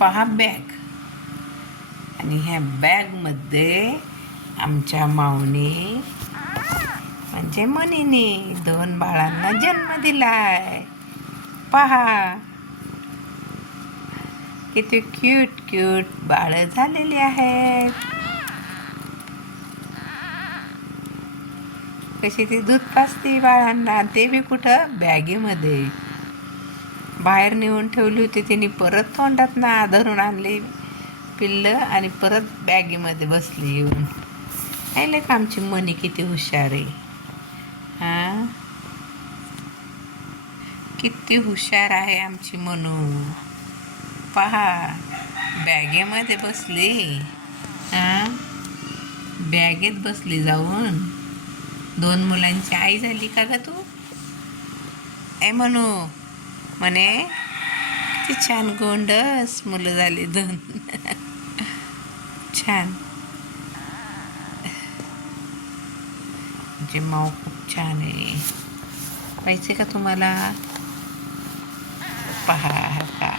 पहा बॅग. आणि ह्या बॅगमध्ये आमच्या माऊने म्हणजे मनीने 2 बाळांना जन्म दिलाय. पहा किती क्यूट क्यूट बाळं झालेली आहेत. कशी ती दूध पाजते बाळांना, ते बी कुठं बॅगेमध्ये. बाहेर नेऊन ठेवली होती तिने, परत तोंडात ना धरून आणली पिल्लं आणि परत बॅगेमध्ये बसली येऊन. ऐकलं का आमची मनी किती हुशार आहे. हां, किती हुशार आहे आमची मनू. पहा बॅगेमध्ये बसली. हां, बॅगेत बसली जाऊन. 2 मुलांची आई झाली का ग तू? ए म्हणू म्हणे किती छान गोंडस मुलं झाली 2. छान. म्हणजे माऊ खूप छान आहे. पाहिजे का तुम्हाला? पहा का,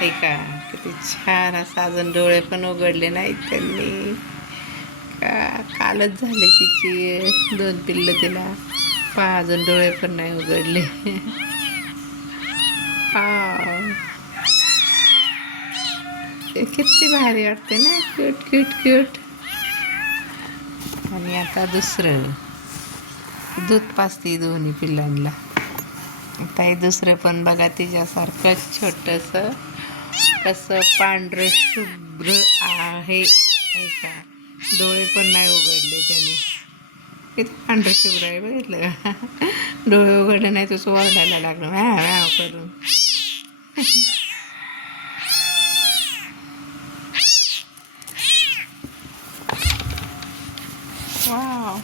हे का किती छान. असं अजून डोळे पण उघडले नाहीत त्यांनी का. कालच झाले तिची 2 पिल्लं तिला. पहा अजून डोळे पण नाही उघडले. किती भारी वाटते ना, क्यूट क्यूट क्यूट. आणि आता दुसरं दूध पाजते दोन्ही पिल्लांना. आता हे दुसरं पण बघा तिच्यासारखं छोटंसं, कसं पांढरं शुभ्र आहे का. डोळे पण नाही उघडले त्याने. किती पांढरं शुभ्र आहे बघितलं का. डोळे उघडले नाही तसं ओरडायला लागलं व्या व्या करून. वाव.